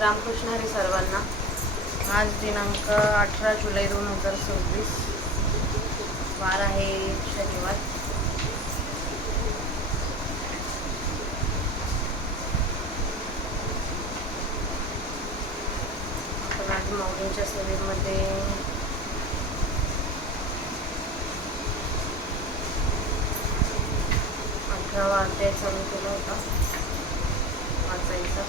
रामकृष्ण हरी सर्वांना. आज दिनांक 18 जुलै 2026, वार आहे शनिवार. आपण आज माऊलींच्या सेवेमध्ये 18वा अध्याय चालू केला होता वाचायचा.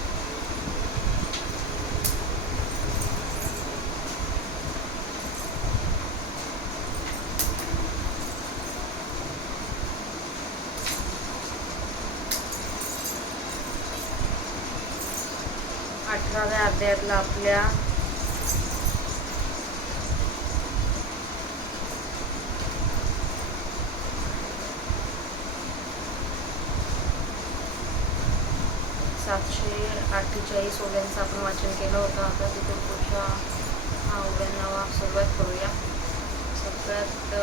अठराव्या अध्यायातला आपल्या (748) ओव्यांचं आपण वाचन केलं होतं. आता तिथून पुढच्या ओव्यांना सुरुवात करूया. सगळ्यात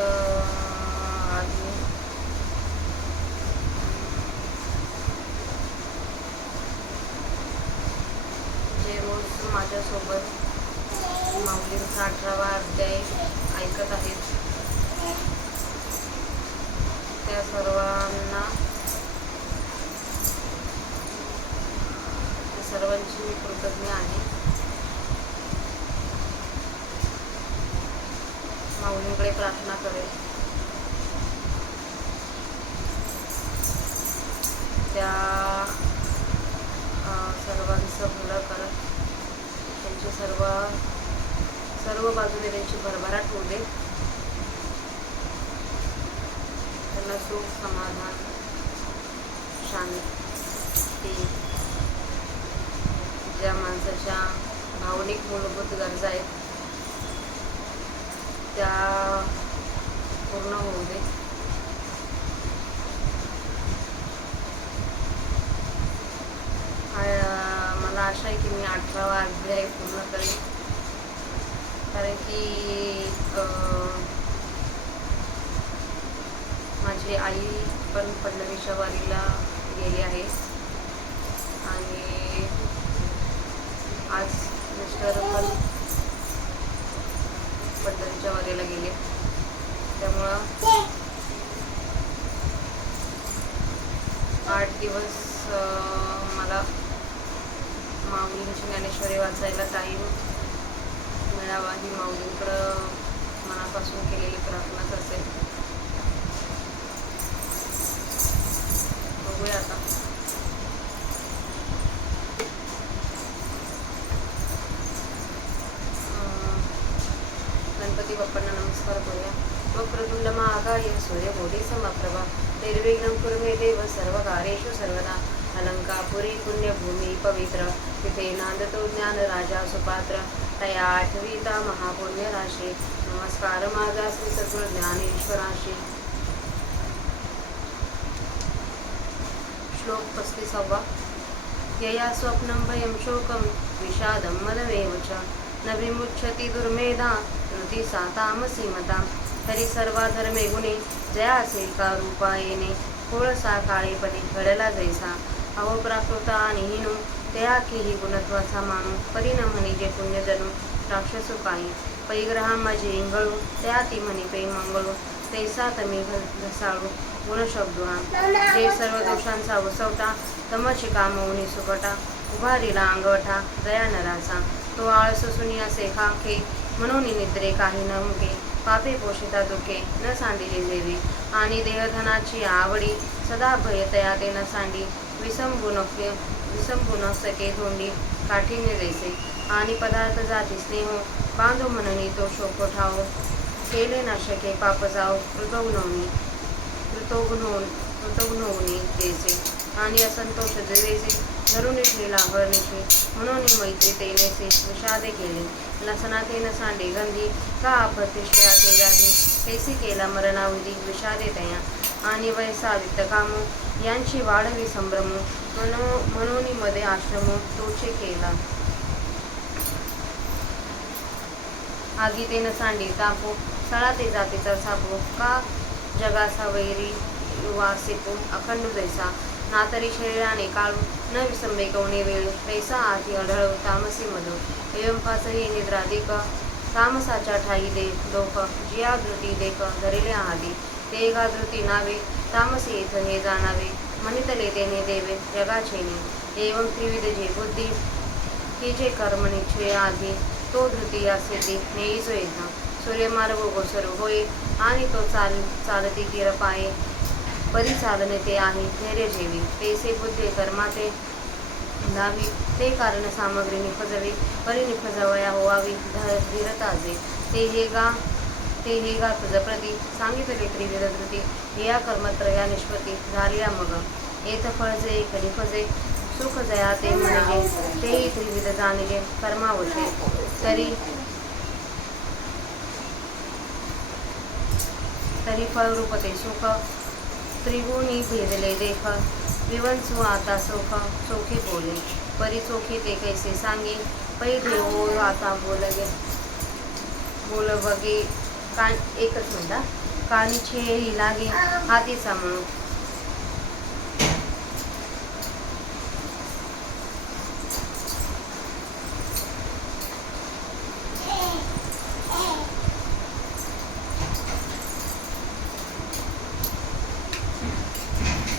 आधी जे रोज माझ्यासोबत माऊलींचा 18वा अध्याय ऐकत आहेत त्या सर्वांची मी कृतज्ञ आहे. माऊलींकडे प्रार्थना करेल त्या सर्वांचं भलं करत, त्यांची सर्व बाजूने त्यांची भरभराट होऊ दे. त्यांना सुख, समाधान, शांती, ज्या माणसाच्या भावनिक मूलभूत गरजा आहेत त्या पूर्ण होऊ दे. मला आशा आहे की मी 18वा अध्याय पूर्ण करेन, कारण की माझी आई पण पंढरीच्या वारीला गेली आहे आणि आज मिस्टर पण पंढरीच्या वारीला गेले. त्यामुळं 8 दिवस मला माऊलींची ज्ञानेश्वरी वाचायला टाईम मिळावा ही माऊलींकडं मनापासून केलेली प्रार्थनाच असेल. बघूया आता. गणपती बाप्पांना नमस्कार करूया. वक्रतुंड महाकाय सूर्यकोटी समप्रभा निर्विघ्नं कुरु मे देव सर्वकार्येषु सर्वदा. अलंकापुरी पुण्यभूमी पवित्र तिथे नांदतो ज्ञान राजा सुपात्र. तया आठवीता महापुण्य राशी नमस्कार माझा श्री सद्गुरु ज्ञानेश्वराशी. श्लोक 35. यया स्वप्नं भयं शोकं विषादं मदमेव च न विमुच्यति दुर्मेधा नृती सा तामसी मता. तरी सर्वा धर्मे गुणे जया असेल का रूपा येणे. कोळसा काळेपदी घडला जैसा अहो प्राकृता आणि हिनू त्या केही गुणत्वाचा मानू. परिणाम म्हणे जे पुण्यजनू राक्षसो काही पैग्रहा माझे इंगळू त्या ती म्हणे पै मंगळू. तैसा तमी घसाळू गुणशब्दुहा जे सर्व दोषांचा वसवटा. तमचे कामवणी सुकटा उभारीला अंगवठा दया नराचा. तो आळस सुनी असे खाखे म्हणून निद्रे काही न मुके. पापे पोषिता दुखे न सांडिले जेवी आणि देहधनाची आवडी सदा भय तया ते न सांडी. विसंबू न सके धोंडी काठीने जैसे आणि पदार्थ जाती स्नेह बांधो म्हणून तो शोक ठाव. केले न शके पाप जाओ कृतघ्नोनी जैसे आणि असंतोष जैसे धरून ठेला हरणीशी म्हणून मैत्री तेनेसे विषादे केले. लसना ते न सांडे गंधी का अप्रतिष्ठया ते जाधी. तेसी केला मरणाविधी विषादे तया आणि वैसा वित्त कामो यांची वाढवी संभ्रम. म्हणून मध्ये आश्रम तोचे केला. आगी ते न सांडी तापो सळा ते जातीचा सापो का जगाचा वैरी वासिपो अखंड जैसा. ना तरी शरीराने काळू न विसंबे कवणे वेळ पैसा आधी आढळू तामसी मधू एवंपासही निद्राधिक तामसाच्या ठाई दे दोख जिया धृती देख धरिले आहादी ते गा धृती नावे तामसी येथ हे जाणावे मनितले तेने देवे जगाचेने एवं त्रिविध जे बुद्धी की जे कर्म निश्चय आधी तो धृती या सिद्धी नेई जो येथ सूर्यमार्ग गोसरू होय आणि तो चालती तीर पाये परी चालणे ते आहे धैर्य जेवी तेसे बुद्धे कर्माचे धावी ते कारण सामग्री निफजवे परी निफजवया होवावी धीरताजे ते हे गा तुझ प्रती सांगितले त्रिविध धृती या कर्मत्रया निष्पत्ती झालिया मग येथ फळ जे एक निफजे सुख जया ते म्हणजे तेही त्रिविध जाणले कर्मावशे तरी फळ रूपते सुख त्रिगुणी भेदले देख विवंसु आता सुख चोखे बोले परी चोखे ते कैसे सांगे पै देव आता बोल बगे कान एकच म्हणता कानी छेही लागे हातीचा म्हणून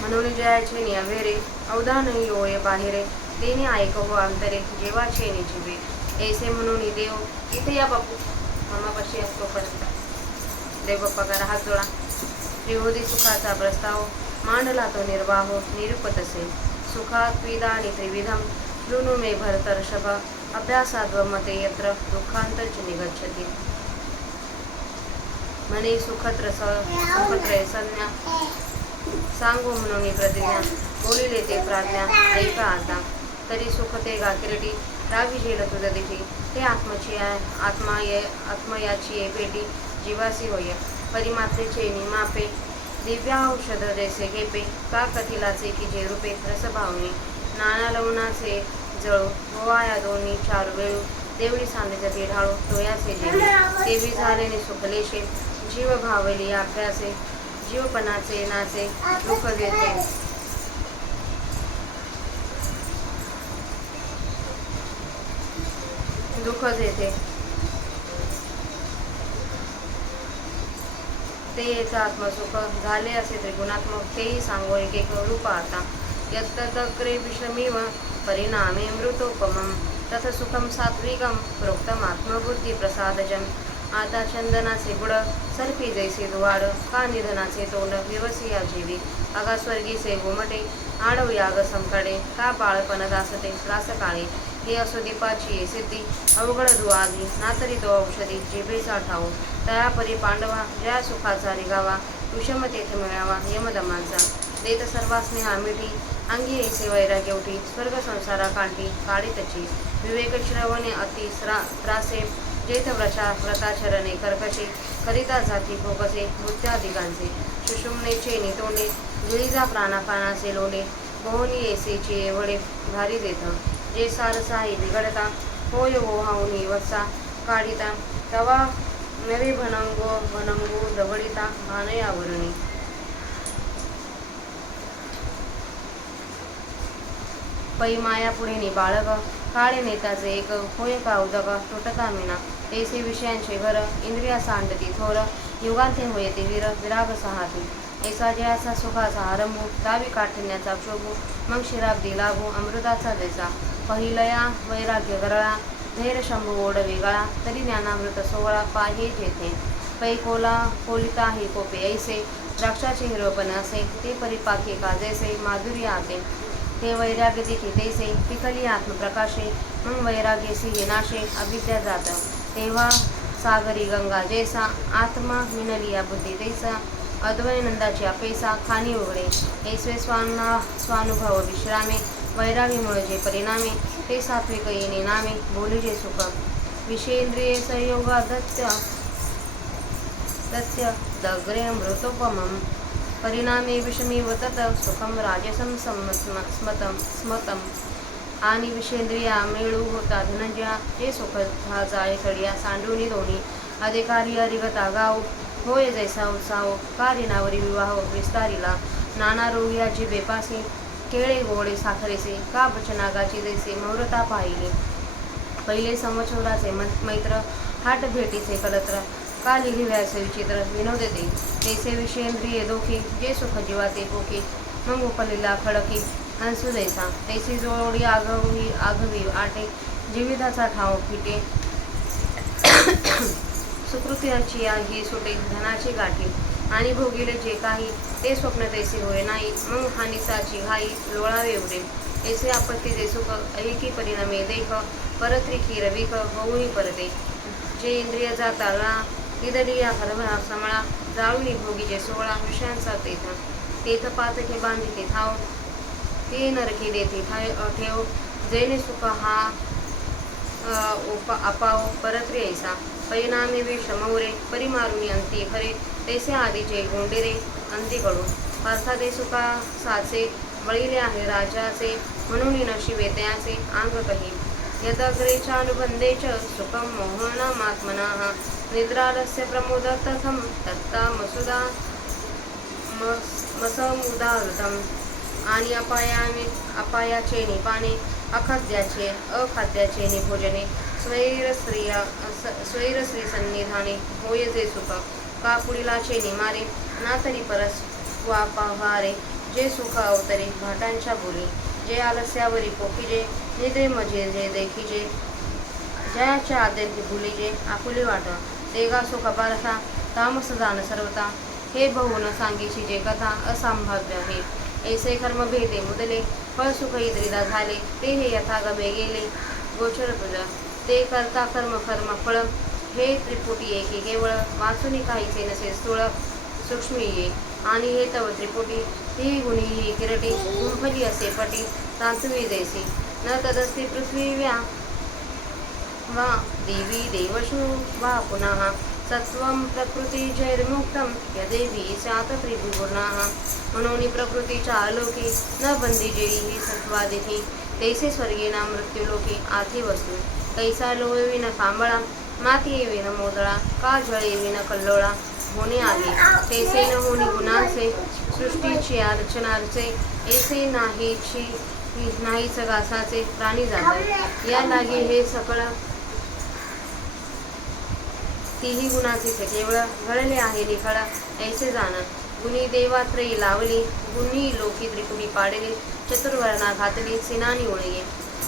म्हणून जयाचे नियावेरे अवधानही होय बाहेरे देणे ऐकहो अंतरे जेवाचे निजीवे ऐसे म्हणून देव इथे या बापू मामापाशी असतो पर्यंत देव बाप्पा करा हात जोडा त्रिहोदी सुखाचा प्रस्ताव मांडला तो निर्वाह निरुपतसे सुखात द्विधा आणि त्रिविधम शृणु मे भरतर्षभ अभ्यासाद्वमते यत्र दुःखांतच निगच्छति म्हणे सुखत्रय संज्ञा सांगू म्हणून प्रतिज्ञा बोलिले ते प्राज्ञा ऐका आता तरी सुख ते गा किरटी रावी झेल तुझ दिठी ते आत्मयाची पेटी जीवासी होय परिमात्रेचे निमापे दिव्या औषध जैसे घेपे का कथिलाचे की जे रूपे रसभावने नाना लवणाचे जळू गोवाया दोन्ही चार वेळू देवळी सांदेच्या ते ढाळू डोयाचे जेवी देवी झालेने सुखलेशे जीव भावली अभ्यासे जीवपणाचे नाचे दुःख देते दुःख देते ते येत आत्मसुख झाले असे त्रिगुणात्मक तेही सांगो एक एक रूप आता यत्तग्रे विषमीव परिणामे मृतोपमं तथ सुखम सात्विकम प्रोक्तम आत्मबुद्धी प्रसादजम आता चंदनाचे बुड सर्पी जैसे दुवाड का निधनाचे तोंड विवसिया जीवी अगा स्वर्गीचे घुमटे आडव याग संकडे का बाळपण दासते रासकाळे हे असो दीपाची सिद्धी अवघड दुआधी ना तरी तो औषधी जिभेचा ठाऊ तयापरी पांडवा ज्या सुखाचा रिगावा विषम तेथ मिळावा यमदमांचा देत सर्वासने आमिठी अंगी ऐसे वैराग्य उठी स्वर्ग संसारा कांटी काढितची विवेक श्रवणे अति त्रासे जेथ व्रताचरणे कर्कशे करिता जाती भोगसे बुद्ध्याधिकांचे सुषुम्नेचे नितोंडे गिळीजा प्राणापानाचे लोले मोहनी ऐसेचे एवढे भारी देत जे सारसाही बिघडता होय हो हाऊनी वत्सा काढिता तवा नवे भनंगो दवडिता भानयावरणी पै माया पुढे नि बाळग काळे नेताचे एक होय का उदक तुटता मिना ऐसे विषयांचे घर इंद्रिया सांडती थोर युगांते होय ते वीर विराग सहाती ऐसा जयाचा सुखाचा आरंभू दावी काठिण्याचा क्षोभू मग शिराब्दी लाभू अमृताचा जैसा पहिलया वैराग्य गरळा धैर्य शंभू ओढ वेगळा तरी ज्ञानामृत सोहळा पाहे जेथे पै कोलिता ही कोपे ऐसे द्राक्षाचे हिरवपण असे ते परिपाके काजैसे माधुर्य आते ते वैराग्य दिठी तैसे पिकली आत्मप्रकाशे मग वैराग्यसी विनाशे अविद्या जात तेव्हा सागरी गंगा जैसा आत्मा मिनलिया बुद्धी तैसा अद्वैनंदाची अपेसा खाणी उघडे ऐसवे स्वानुभव विश्रामे वैराग्यमुळे जे परिणामे ते सात्विक येणे नामे बोलीजे सुख विषेंद्रिय संयोगा दत्य दग्रे मृतोपमं परिणामे विषमीव तत सुखम राजसम स्मतम आणि विषेंद्रिया मेळू होता धनंजया जे सुख हा जाळे सडिया सांडूनी दोन्ही अधिकारी अरिगता गाव होय जैसा उत्साह कारिनावरी विवाह विस्तारिला नाना रोगियाची बेपासी केळे गोळे साखरेचे का बचनागाचे जैसे मौरता पाहिले पहिले समचोराचे मैत्र हाट भेटीचे कलत्र का लिहिव्याचे विचित्र विनोद ते तैसे विषयेंद्रिय दोखी जे सुख जीवाचे पोखी मग उपलिला खडकी हंसू जैसा तैसी जोडी आघवी आटे जीविताचा ठाव फिटे सुकृतीची ही सुटे धनाची गाठी आणि भोगिले जे काही ते स्वप्न तैसे होय नाही मग हानिसाची घाई लोळावे एवढे ऐसे आपत्तीचे सुख ऐकी परिणामे देख परत्रिकी रविक होऊही परते जे इंद्रिय जाताळा निदलिया हरभरा समळा जाळूनी भोगीचे सोळा विषयांचा तेथ पातके बांधिते थाव ते नरकी देते ठेव जैने सुख हा अपाव परत्रे ऐसा परिणामी विष मौरे परिमारुनी अंती खरे तैसे आधीचे गोंडेरे अंतीकडून पार्थादे सुखा साचे बळीले आहे राजाचे म्हणून नशिबे त्याचे अंग कही यदग्रेच्या अनुबंधेच सुखम मोहनामात्मनाः निद्रालस्य प्रमोदर्थम तत्ता मसुदा मसमुदाहृतम आणि अपायाचे निपाने अखाद्याचे अखाद्याचे निभोजने स्वैरश्री सन्निधाने होय जे सुख का पुढीलाचे निमारे ना तरी परस वापाहारे जे सुख अवतरे भाटांच्या बोली जे आलस्यावरी पोखीजे निद्रे मजे जे देखीजे जयाच्या आद्यंती भुलीजे आपुले वाट देगा सुख पारथा तामस जाण सर्वता हे बहुन सांगीची जे कथा असंभाव्य आहे ऐसे कर्म भेदे मुदले फळ सुख इद्रिदा झाले ते हे यथागमे गेले गोचर तुझ ते करता कर्म फळ हे त्रिपुटी एकी केवळ वाचुनी काहीचे नसे स्थूळ सूक्ष्मी ये आणि हे तव त्रिपुटी ही गुणी ही किरटी गुंफली असे पटी तांतवी जैसी न तदस्ती पृथ्वीव्या वा देवी देवशु वा पुनः सत्वं प्रकृती जैर्मुक्तं यदेवी स्यात् त्रिभुवनाः म्हणून प्रकृतीच्या आलोकी न बंदिजेही सत्वादिही तैसे स्वर्गीना मृत्युलोकी आधी वस्तू कैसा लोळवी न कांबळा माती येवी न मोदळा का जळेवी न कल्लोळा होणे आले तैसे न होणी गुणाचे सृष्टीची रचनाचे ऐसे नाहीच घासाचे प्राणी जातात या लागे हे सकळ तीही गुणाचे केवळ घडले आहे निखळा ऐसे जाण गुणी देवात्रयी लावली गुणी लोकी त्रिपुटी पाडले चतुर्वर्णा घातली सिनानी ओळगे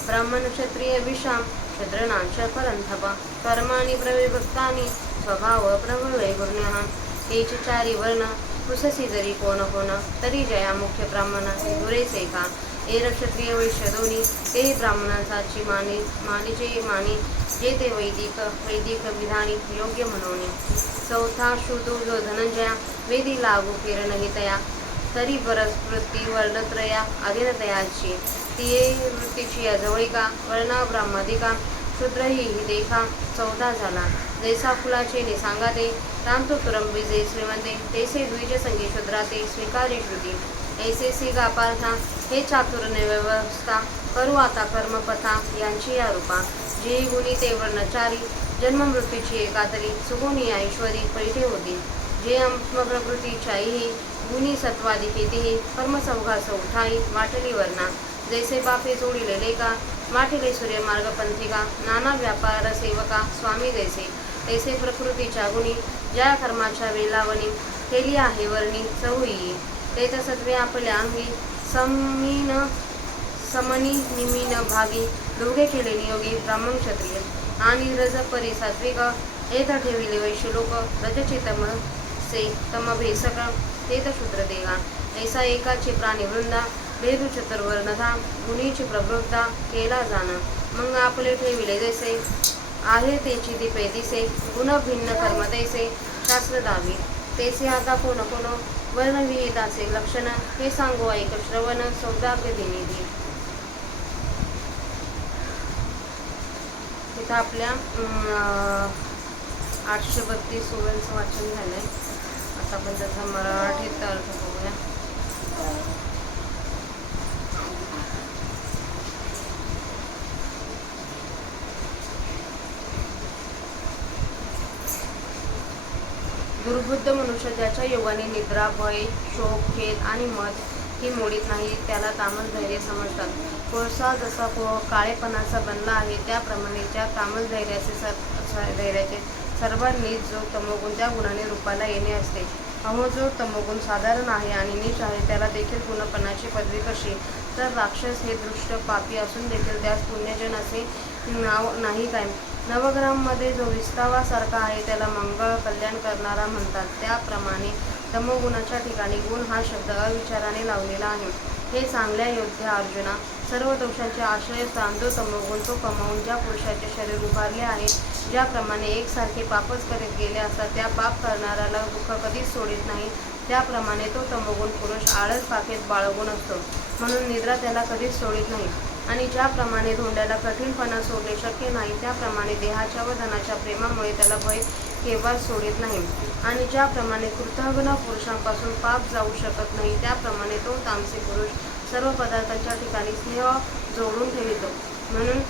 ब्राह्मण क्षत्रिय विषाम शद्रनांश परंथपा कर्माणी प्रविभक्तानी स्वभाव प्रभवे गुण्यः तेच चारी वर्ण पुससी जरी कोण तरी जया मुख्य ब्राह्मणा दुरेचे का एर क्षत्रिय वैश्य दोन्ही ते ब्राह्मणांची मानीचे मानी जे ते वैदिक विधानी योग्य म्हणून चौथा शूदो जो धनंजया वेदी लागू किरण तया तरी परस वृत्ती वर्णत्रया अधीनतयाची तिये वृत्तीची या जवळिका वर्णा ब्राह्मदिका शूद्र ही देखा चौथा झाला जैसा फुलाचे निसांगाते रामतो तुरंबी जे श्रीमंते तैसे द्विज संगी शूद्राते स्वीकारी श्रुती ऐसे सी गापार्था हे चातुर्य व्यवस्था करू आता कर्मपथा यांची या रूपा जी गुणी ते वर्णचारी जन्म मृत्यूची एकातरी सुगुणी ऐश्वरी पैठे होती जे आत्मप्रकृतीच्याही गुणी सत्वादी केतीही कर्मसौघास उठाई वाटली वर्णा जैसे बापे जोडिले लेका वाटिले सूर्यमार्गपंथिका नाना व्यापार सेवका स्वामी जैसे तैसे प्रकृतीच्या गुणी ज्या कर्माच्या वेलावणी केली आहे वर्णी चहुई ते सत्वे आपल्या अंगी समनी निमीन भागी दोघे केले नियोगी ब्राह्मण क्षत्रिय आणि रज परी सात्विक येथ ठेविले वैश्य लोक रजचितम से तम भेसक तेथ शूद्र देगा ऐसा एकाची प्राणी वृंदा भेदू चतुर्वर्णधा गुणीची प्रवृत्ता केला जाण मग आपले ठेविले जैसे आहे तेची दीपे दिसे गुण भिन्न कर्म तैसे शास्त्र दावी तैसे आता कोण वर्णविहिताचे लक्षण हे सांगो ऐक श्रवण सौदाग्य दिनिधी इथं आपल्या 832 ओव्यांचं वाचन झालंय. आता आपण त्याचा मराठीत अर्थ बघूया. दुर्बुद्ध मनुष्य ज्याच्या योगाने निद्रा, भय, शोक, खेद आणि मद ही मोडीत नाही, त्याला तामस धैर्य समजतात. कोळसा जसा काळेपणाचा बनला आहे, त्याप्रमाणे त्या तामस धैर्याचे सर्वात नीच जो तमोगुण त्या गुणाने रूपाला येणे असते. अहो, जो तमोगुण साधारण आहे आणि नीच आहे, त्याला देखील गुणपणाची पदवी कशी? तर राक्षस हे दुष्ट पापी असून देखील त्यास पुण्यजन असे नाव नाही काय? नवग्रहांमध्ये जो विस्तावासारखा आहे, त्याला मंगळ कल्याण करणारा म्हणतात. त्याप्रमाणे तमोगुणाच्या ठिकाणी गुण हा शब्द अविचाराने लावलेला आहे. हे चांगल्या योद्ध्या अर्जुना, सर्व दोषांचे आश्रयस्थान जो तमोगुण तो कमावून ज्या पुरुषाचे शरीर उभारले आहे, ज्याप्रमाणे एकसारखे पापच करीत गेले असता त्या पाप करणाऱ्याला दुःख कधीच सोडित नाही, त्याप्रमाणे तो तमोगुण पुरुष आळस पाकेत बाळगून असतो, म्हणून निद्रा त्याला कधीच सोडित नाही. आणि ज्याप्रमाणे धोंड्याला कठीणपणा सोडणे शक्य नाही, त्याप्रमाणे देहाच्या व धनाच्या प्रेमामुळे त्याला भय केव्हा सोडित नाही. आणि ज्याप्रमाणे कृतघ्न पुरुषांपासून पाप जाऊ शकत नाही, त्याप्रमाणे तो तामसी पुरुष सर्व पदार्थांच्या ठिकाणी स्नेह जोडून ठेवितो, म्हणून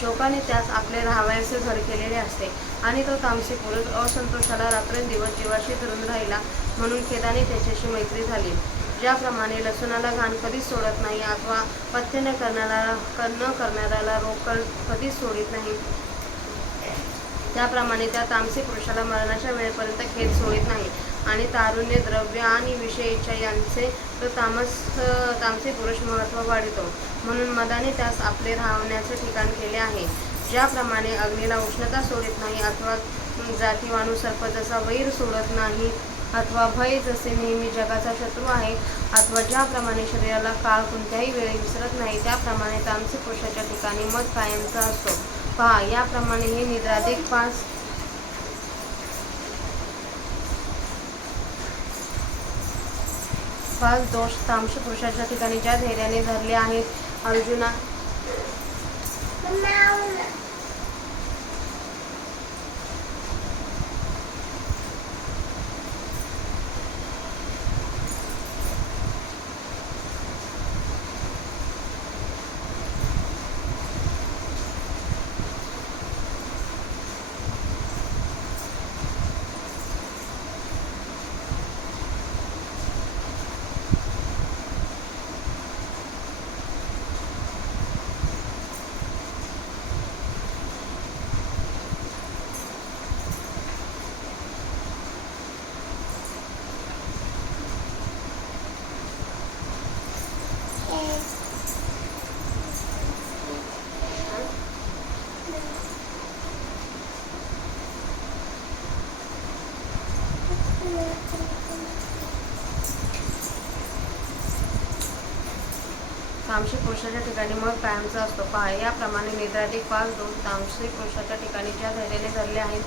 शोकाने त्यास आपले राहावयाचे घर केलेले असते. आणि तो तामसी पुरुष असंतोषाला रात्रंदिवस जीवाशी धरून राहिला, म्हणून खेदाने त्याच्याशी मैत्री झाली. ज्याप्रमाणे लसूणाला घाण कधीच सोडत नाही, अथवा पथ्य न करणाऱ्याला रोग कधीच सोडित नाही, त्याप्रमाणे त्या तामसी पुरुषाला मरणाच्या वेळेपर्यंत खेद सोडित नाही. आणि तारुण्य, द्रव्य आणि विषय इच्छा यांचे तो तामसी पुरुष महत्त्व वाढवितो, म्हणून मदाने त्यास आपले राहण्याचे ठिकाण केले आहे. ज्याप्रमाणे अग्नीला उष्णता सोडित नाही, अथवा जातीवाणू सर्प जसा वैर सोडत नाही, अथवा भय जसे नेहमी जगाचा शत्रू आहे, अथवा ज्याप्रमाणे शरीराला काळ कोणत्याही वेळी विसरत नाही, त्याप्रमाणे तामसी पुरुषाच्या ठिकाणी मत कायमचा असतो. पहा, याप्रमाणे हे निद्राधिक पाच दोष तामसी पुरुषाच्या ठिकाणी ज्या धैर्याने धरले आहेत अर्जुना, तामसी पुरुषाच्या ठिकाणी मग कायमचा असतो. पहा, याप्रमाणे निद्राधिक 5 दोष तामसी पुरुषाच्या ठिकाणी ज्या धैर्याने धरले आहेत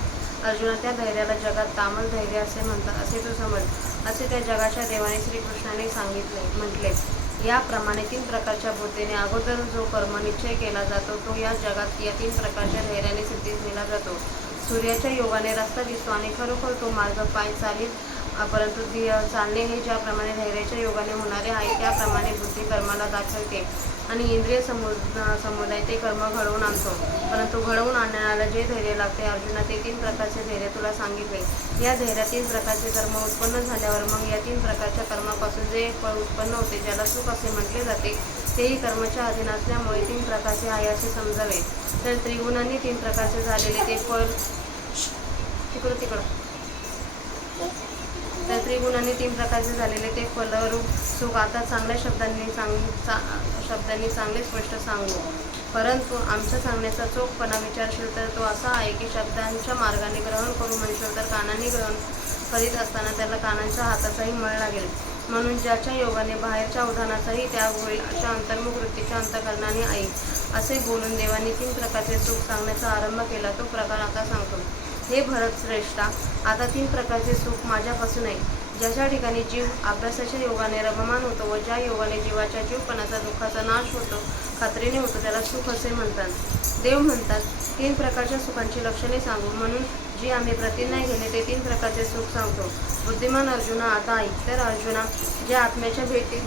अर्जुना, त्या धैर्याला जगात तामस धैर्य असे म्हणतात, असे तू समज, असे त्या जगाच्या देवाने श्रीकृष्णाने म्हटले. याप्रमाणे 3 प्रकारच्या बुद्धीने अगोदर जो कर्म निश्चय केला जातो, तो या जगात या 3 प्रकारच्या धैर्याने सिद्धीस नेला जातो. सूर्याच्या योगाने रस्ता दिसतो आणि खरोखर तो मार्ग पाय चालीत, परंतु चालणे हे ज्याप्रमाणे धैर्याच्या योगाने होणारे आहे, त्याप्रमाणे बुद्धी कर्माला दाखवते आणि इंद्रिय समुदाय ते कर्म घडवून आणतो. परंतु घडवून आणण्याला जे धैर्य लागते अर्जुना, ते 3 प्रकारचे धैर्य तुला सांगितले. या धैर्यात 3 प्रकारचे कर्म उत्पन्न झाल्यावर मग या 3 प्रकारच्या कर्मापासून जे फळ उत्पन्न होते, ज्याला सुख असे म्हटले जाते, तेही कर्माच्या अधीन असल्यामुळे 3 प्रकारचे आहे असे समजावे. तर त्रिगुणांनी 3 प्रकारचे झालेले ते फळ तर त्रिगुणांनी 3 प्रकारचे झालेले ते फलरूप सुख आता चांगल्या शब्दांनी चांगले स्पष्ट सांगू. परंतु आमच्या सांगण्याचा चोखपणा विचारशील तर तो असा आहे की शब्दांच्या मार्गाने ग्रहण करू म्हणशील तर कानांनी ग्रहण करीत असताना त्याला कानांच्या हाताचाही मळ लागेल. म्हणून ज्याच्या योगाने बाहेरच्या उधानाचाही त्याग होईल, अशा अंतर्मुख वृत्तीच्या अंतःकरणाने ऐक. असे बोलून देवांनी 3 प्रकारचे सुख सांगण्याचा आरंभ केला. तो प्रकार आता सांगतो. हे भरत श्रेष्ठा, आता 3 प्रकारचे सुख माझ्यापासून आहे. ज्याच्या ठिकाणी जीव अभ्यासाच्या योगाने रममान होतो व ज्या योगाने जीवाच्या जीवपणाचा दुःखाचा नाश होतो, खात्रीने होतो, त्याला सुख असे म्हणतात. देव म्हणतात, 3 प्रकारच्या सुखांची लक्षणे सांगू. म्हणून जी आम्ही प्रतिज्ञा केली ते 3 प्रकारचे सुख सांगतो. बुद्धिमान अर्जुना, आता ऐक. तर अर्जुना, जे आत्म्याच्या भेटीत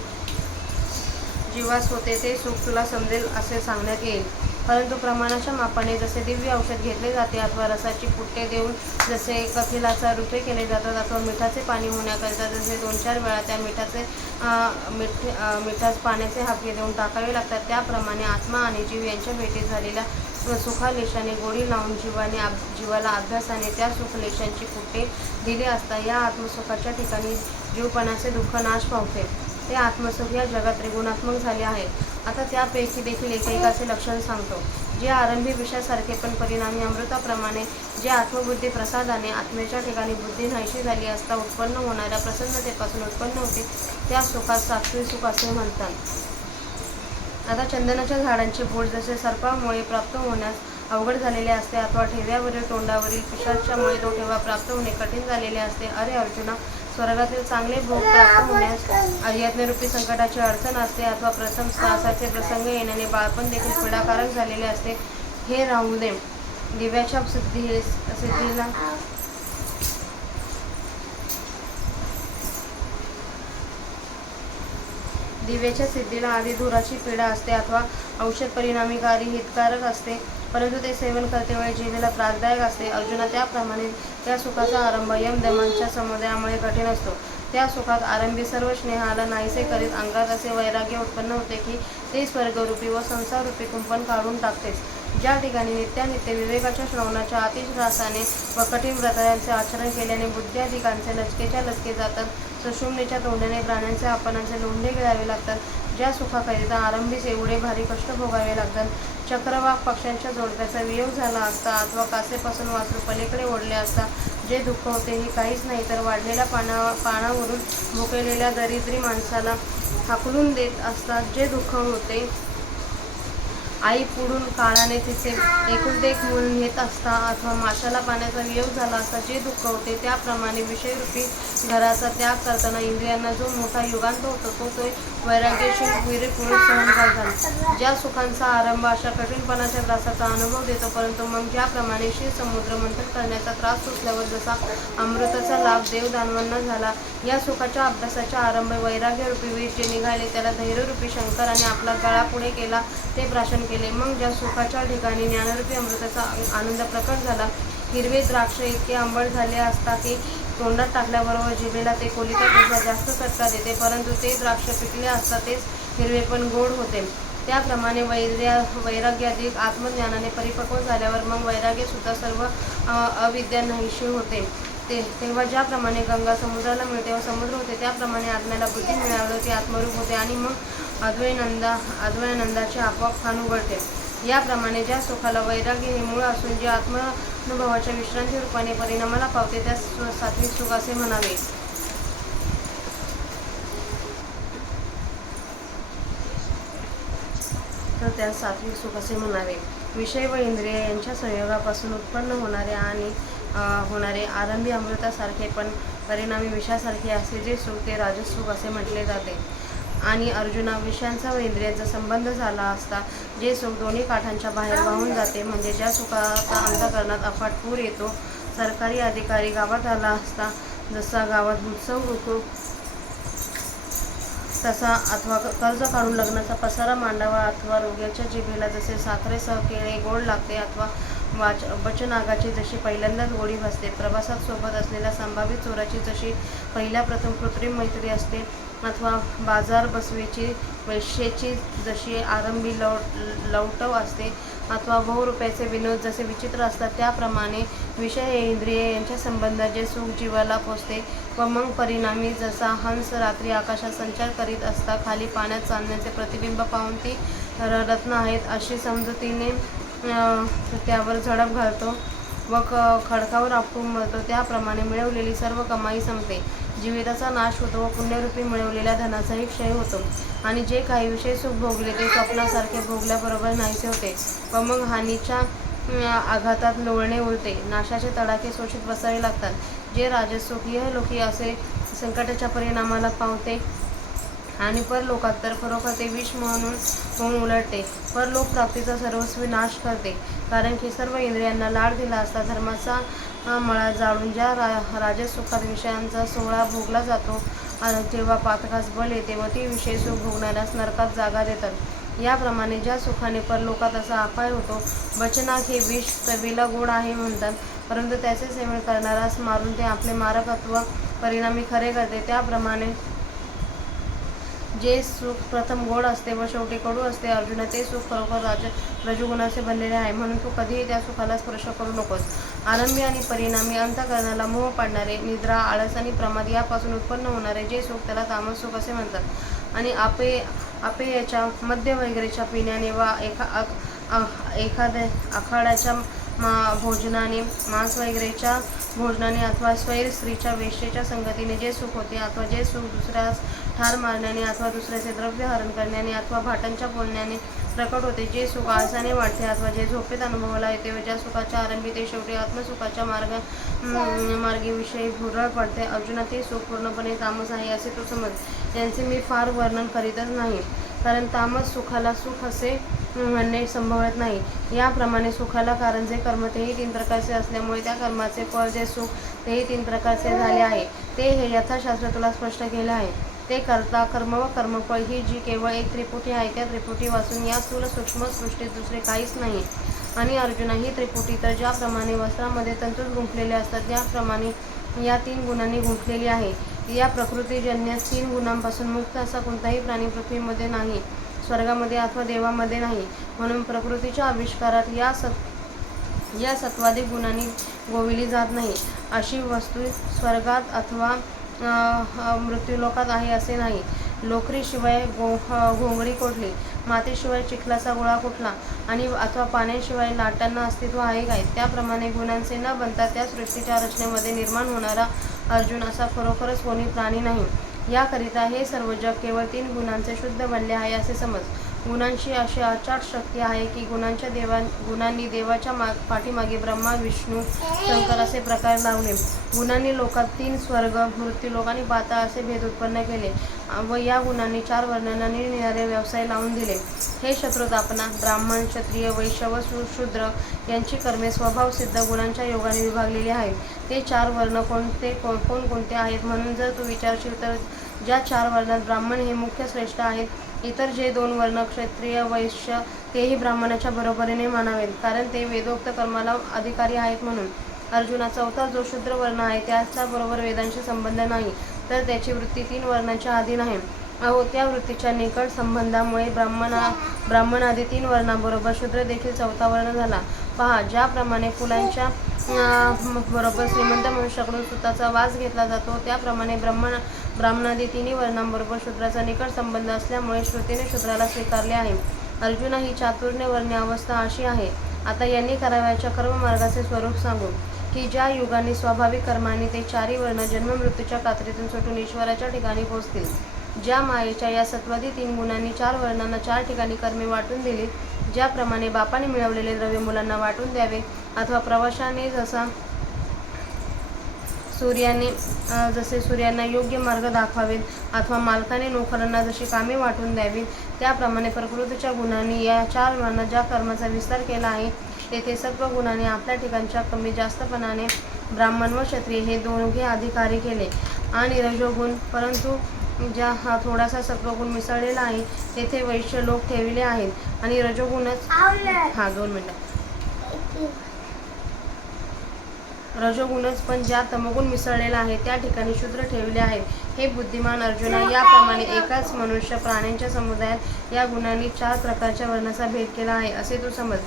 जीवास होते ते सुख तुला समजेल असे सांगण्यात येईल. परंतु प्रमाणाच्या मापाने जसे दिव्य औषध घेतले जाते अथवा रसाची पुट्टे देऊन जसे कपिलाचा रूपे केले जातात अथवा मिठाचे पाणी होण्याकरिता जसे 2-4 वेळा त्या मिठास पाण्याचे हापके देऊन टाकावे लागतात, त्याप्रमाणे आत्मा आणि जीव यांच्या भेटीत झालेल्या सुखालेशाने गोडी लावून जीवाला अभ्यासाने त्या सुखलेशांची पुट्टे दिली असता या आत्मसुखाच्या ठिकाणी जीवपणाचे दुःख नाश पावते. ते आत्मसुख या जगात त्रिगुणात्मक झाले आहे. आता त्यापैकी देखील एकेकाचे लक्षण सांगतो. जे आरंभी विषयासारखे पण परिणामी अमृताप्रमाणे जे आत्मबुद्धी प्रसादाने आत्म्याच्या ठिकाणी बुद्धी नाहीशी झाली असता उत्पन्न होणाऱ्या प्रसन्नतेपासून उत्पन्न होते त्या सुखास सात्विक सुख असे म्हणतात. आता चंदनाच्या झाडांचे बोट जसे सर्पामुळे प्राप्त होण्यास अवघड झालेले असते अथवा ठेव्यावरील तोंडावरील पिशाच्यामुळे तो ठेवा प्राप्त होणे कठीण झालेले असते. अरे अर्जुना, स्वर्गातील चांगले भोग प्राप्त होण्यास यज्ञरूपी संकटाची अडचण असते अथवा प्रथम श्वासाचे प्रसंग येण्याने बाळपण देखील पीडाकारक झालेले असते. हे राहू दे. दिव्याच्या सिद्धीला आधी धुराची पीडा असते अथवा औषध परिणामीकारी हितकारक असते, परंतु ते सेवन करतेवेळी जीवेला त्रासदायक असते. अर्जुना, त्याप्रमाणे त्या सुखाचा आरंभ यमदमांच्या समुदायामुळे कठीण असतो. त्या सुखात आरंभी सर्व स्नेहाला नाहीसे करीत अंगात असे वैराग्य उत्पन्न होते की ते स्वर्गरूपी व संसाररूपी कुंपण काढून टाकतेच. ज्या ठिकाणी नित्यानित्य विवेकाच्या श्रवणाच्या अतिश्वासाने व कठीण व्रतांचे आचरण केल्याने बुद्ध्याधिकांचे लचकेच्या लचके जातात, सुषुम्नेच्या तोंडाने प्राण्यांचे आपणांचे लोंढे गिळावे लागतात, ज्या सुखाकरिता आरंभीच एवढे भारी कष्ट भोगावे लागतात, चक्रवाक पक्ष्यांच्या जोडप्याचा वियोग झाला असता अथवा कासेपासून वासरू पलीकडे ओढले असता जे दुःख होते हे काहीच नाही तर वाढलेल्या पानावरून भुकेलेल्या दरिद्री माणसाला हाकलून देत असतात जे दुःख होते, आई पुढून काळाने तिचे एकुलते एक मूल नेत असता अथवा माशाला पाण्याचा वियोग झाला असता जे दुःख होते, त्याप्रमाणे विषयरूपी घराचा त्याग करताना इंद्रियांना जो मोठा युगांत होतो तो वैराग्यशील वीर पुरुष सहन करतात. ज्या सुखांचा आरंभ अशा कठीणपणाच्या त्रासाचा अनुभव देतो, परंतु मग ज्याप्रमाणे क्षीर समुद्र मंथन करण्याचा त्रास सुटल्यावर जसा अमृताचा लाभ देवदानवांना झाला, या सुखाच्या अभ्यासाचा आरंभ वैराग्यरूपी वीर जे निघाले त्याला धैर्यरूपी शंकराने आपला गळा पुढे केला, ते प्राशन केले. मग ज्या सुखाच्या ठिकाणी ज्ञानरूपी अमृताचा आनंद प्रकट झाला, हिरवे द्राक्ष इतके आंबट झाले असता की तोंडात टाकल्याबरोबर जिभेला ते कोलितापेक्षा जास्त चटका देते, परंतु ते द्राक्ष पिकले असता तेच हिरवे पण गोड होते. त्याप्रमाणे वैराग्याधिक आत्मज्ञानाने परिपक्व झाल्यावर मग वैराग्यसुद्धा सर्व अविद्या नाहीशी होते. तेव्हा ज्याप्रमाणे गंगा समुद्राला मिळते व समुद्र होते, त्याप्रमाणे आत्म्याला बुद्धी मिळाल्यावर ती आत्मरूप होते आणि मग अद्वैनंदाचे आपोआप खान उघडते. याप्रमाणे ज्या सुखाला वैराग्य हे मूळ असून जे आत्मानुभवाच्या विश्रांती रूपाने परिणामाला पावते त्यास सात्विक सुख असे म्हणावे. विषय व इंद्रिय यांच्या संयोगापासून उत्पन्न होणारे आरंभी अमृतासारखे पण परिणामी विषासारखे असे जे सुख ते राजस सुख असे म्हटले जाते. आणि अर्जुना, विषयांचा व इंद्रियांचा संबंध झाला असता जे सुख दोन्ही काठांच्या बाहेर वाहून जाते, म्हणजे ज्या सुखाचा अंतःकरणात अफाट पूर येतो, सरकारी अधिकारी गावात आला असता जसा गावात उत्सव होतो तसा, अथवा कर्ज काढून लग्नाचा पसारा मांडावा, अथवा रोग्याच्या जिभेला जसे साखरेसह केळे गोड लागते, अथवा बचनागाची जशी पहिल्यांदाच गोडी भासते, प्रवासात सोबत असलेल्या संभावित चोराची जशी पहिल्या प्रथम कृत्रिम मैत्री असते, अथवा बाजार बसवेची वेश्येची जशी आरंभी लवटव असते, अथवा बहुरूपाचे विनोद जसे विचित्र असतात, त्याप्रमाणे विषय इंद्रिय यांच्या संबंधात जे सुख जीवाला पोचते व मग परिणामी जसा हंस रात्री आकाशात संचार करीत असता खाली पाण्यात चांदण्याचे प्रतिबिंब पाहून ती रत्न आहेत अशी समजुतीने त्यावर झडप घालतो व खडकावर आपटून मरतो, त्याप्रमाणे मिळवलेली सर्व कमाई संपते, जीविताचा नाश होतो व पुण्यरूपी मिळवलेल्या धनाचाही क्षय होतो आणि जे काही विषय सुख भोगले ते स्वप्नासारखे भोगल्याबरोबर नाहीसे होते व मग हानीच्या आघातात लोळणे उरते, नाशाचे तडाखे शोषित बसावे लागतात. जे राजसुख इहलोकी असे संकटाच्या परिणामाला पावते आणि परलोकात तर खरोखर ते विष म्हणून उलटते, परलोक प्राप्तीचा सर्वस्वी नाश करते. कारण की सर्व इंद्रियांना लाड दिला असता धर्माचा मळा जाळून ज्या राजसुखात विषयांचा सोहळा भोगला जातो तेव्हा पातकास बल येते व ती विषय सुख भोगणाऱ्यास नरकात जागा देतात. याप्रमाणे ज्या सुखाने परलोकात असा अपाय होतो. बचनाक हे विष चवीला गोड आहे म्हणतात, परंतु त्याचे सेवन करणारास मारून ते आपले मारकत्व परिणामी खरे करते. त्याप्रमाणे जे सुख प्रथम गोड असते व शेवटी कडू असते, अर्जुना ते सुख खरोखर रजोगुणाचे बनलेले आहे, म्हणून तू कधीही त्या सुखाला स्पर्श करू नकोस. आरंभी आणि परिणामी अंतःकरणाला मोह पाडणारे, निद्रा, आळस आणि प्रमाद यापासून उत्पन्न होणारे जे सुख त्याला तामस सुख असे म्हणतात. आणि अपेयाच्या मद्य वगैरेच्या पिण्याने वा एखाद्या आखाड्याच्या भोजनाने, मांस वगैरेच्या भोजनाने अथवा स्वैर स्त्रीच्या वेश्येच्या संगतीने जे सुख होते, अथवा जे सुख दुसऱ्यास ठार मारण्याने अथवा दुसऱ्याचे द्रव्य हरण करण्याने अथवा भाटांच्या बोलण्याने प्रकट होते, जे सुख आळसाने वाढते अथवा जे झोपेत अनुभवाला येते व ज्या सुखाच्या आरंभी ते शेवटी आत्मसुखाच्या मार्गीविषयी भुरळ पडते, अर्जुना ते सुख पूर्णपणे तामस आहे असे तू समज. यांचे मी फार वर्णन करीतच नाही, कारण तामस सुखाला सुख असे म्हणणे संभवत नाही. याप्रमाणे सुखाला कारण जे कर्म तेही 3 प्रकारचे असल्यामुळे त्या कर्माचे फळ जे सुख तेही 3 प्रकारचे झाले आहे. ते हे यथाशास्त्र तुला स्पष्ट केले आहे. ते कर्ता, कर्म व कर्मफळ ही जी केवळ एक त्रिपुटी आहे, त्या त्रिपुटी वाचून या स्थूल सूक्ष्म सृष्टीत दुसरे काहीच नाही. आणि अर्जुना ही त्रिपुटी तर ज्याप्रमाणे वस्त्रामध्ये तंतूच गुंफलेले असतात, त्याप्रमाणे या 3 गुणांनी गुंफलेली आहे. या प्रकृतीजन्य 3 गुणांपासून मुक्त असा कोणताही प्राणी पृथ्वीमध्ये नाही, स्वर्गामध्ये अथवा देवामध्ये नाही. म्हणून प्रकृतीच्या आविष्कारात या सत्वाधिक गुणांनी गोविली जात नाही. अशी वस्तू स्वर्गात अथवा मृत्यूलोकात आहे असे नाही. लोकरीशिवाय घोंगडी कोठली, मातीशिवाय चिखलाचा गोळा कुठला आणि अथवा पाण्याशिवाय लाटांना अस्तित्व आहे काय? त्याप्रमाणे गुणांचे न बनता त्या सृष्टीच्या रचनेमध्ये निर्माण होणारा अर्जुन असा खरोखरच कोणी प्राणी नाही. याकरिता हे सर्व जग केवळ 3 गुणांचे शुद्ध बनले आहे असे समज. गुणांची अशी अचाट शक्ती आहे की गुणांनी देवाच्या पाठीमागे ब्रह्मा, विष्णू, शंकर असे प्रकार लावले. गुणांनी लोकात 3 स्वर्ग, मृत्यूलोक आणि पाताळ असे भेद उत्पन्न केले व या गुणांनी 4 वर्णांना निरनिराळे व्यवसाय लावून दिले. हे शत्रुतापना, ब्राह्मण, क्षत्रिय, वैश्य व शूद्र यांची कर्मे स्वभावसिद्ध गुणांच्या योगाने विभागलेली आहेत. ते 4 वर्ण कोणकोणते आहेत म्हणून जर तू विचारशील तर ज्या 4 वर्णात ब्राह्मण हे मुख्य श्रेष्ठ आहेत, इतर जे 2 वर्ण क्षत्रिय, वैश्य तेही ब्राह्मणाच्या बरोबरीने मानावेत, कारण ते वेदोक्त कर्माला अधिकारी आहेत म्हणून. अर्जुना, चौथा जो शूद्र वर्ण आहे त्याचा बरोबर वेदांशी संबंध नाही, तर त्याची वृत्ती 3 वर्णाच्या अधीन आहे. अहो, त्या वृत्तीच्या निकट संबंधामुळे ब्राह्मणादी 3 वर्णाबरोबर शूद्र देखील 4था वर्ण झाला. पहा, ज्याप्रमाणे फुलांच्या बरोबर श्रीमंत मनुष्याकडून सुताचा वास घेतला जातो, त्याप्रमाणे ब्राह्मणादी 3 वर्णांबरोबर शूद्राचा निकट संबंध असल्यामुळे श्रुतीने शूद्राला स्वीकारले आहे. अर्जुना, ही चातुर्य वर्ण्य अवस्था अशी आहे. आता यांनी करावयाच्या कर्ममार्गाचे स्वरूप सांगू की ज्या युगाने स्वाभाविक कर्माने ते 4ही वर्ण जन्ममृत्यूच्या कात्रीतून सुटून ईश्वराच्या ठिकाणी पोहोचतील. ज्या मायेच्या या सत्वादी 3 गुणांनी 4 वर्णांना 4 ठिकाणी कर्मे वाटून दिली, ज्याप्रमाणे बापाने मिळवलेले द्रव्य मुलांना वाटून द्यावे अथवा प्रवाशाने जसे सूर्यांना योग्य मार्ग दाखवावेत अथवा मालकाने नोकरांना जशी कामे वाटून द्यावी, त्याप्रमाणे प्रकृतीच्या गुणांनी या 4 वर्णात ज्या कर्माचा विस्तार केला आहे, तेथे सत्व गुणाने आपल्या ठिकाणच्या कमी जास्तपणाने ब्राह्मण व क्षत्रिय हे दोघे अधिकारी केले आणि रजोगुण, परंतु ज्या हा थोडासा सत्वगुण मिसळलेला आहे तेथे वैश्य लोक ठेवले आहेत आणि रजोगुणच पण ज्या तमोगुण मिसळलेला आहे त्या ठिकाणी शूद्र ठेवले आहेत. हे बुद्धिमान अर्जुना, याप्रमाणे एकाच मनुष्य प्राण्यांच्या समुदायात या गुणांनी 4 प्रकारच्या वर्णाचा भेद केला आहे असे तू समज.